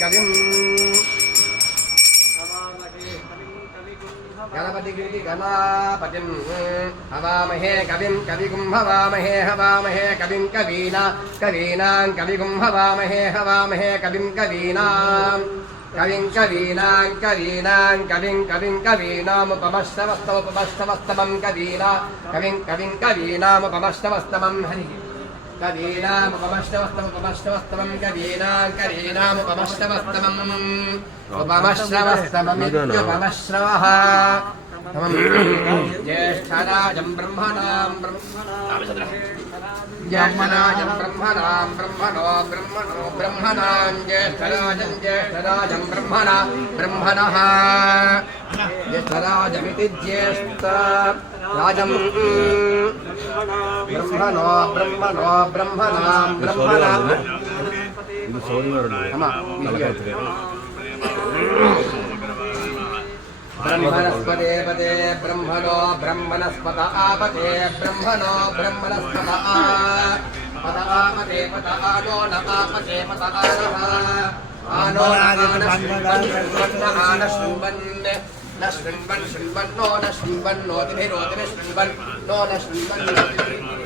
कविं गणपति गणापतिं हवामहे कविं कविगुं हवामहे हवामहे कविं कवीनां कविगुं हवामहे हवामहे कविं कवीनां कवीनामुपमस्तमस्तमं कवीनामुपमस्तमस्तमं हरि कवीनामुपमस्तमस्तमं कवीनामुपमस्तमस्तममित्युपमश्रवः ज्येष्ठराजं ब्रह्मणां ब्रह्मणां ज्येष्ठराजं ब्रह्मणः ज्येष्ठराजमिति ज्येष्ठराजं ब्रह्मणस्पते पते ब्रह्मणो ब्रह्मणस्पत आपते ब्रह्मणो ब्रह्मणस्पत आपते पत आनो न आपते पत आनो न शृण्वन् शृण्वन्नो न शृण्वन्नोतिभिरोतिभिः शृण्वन् नो न शृण्वन्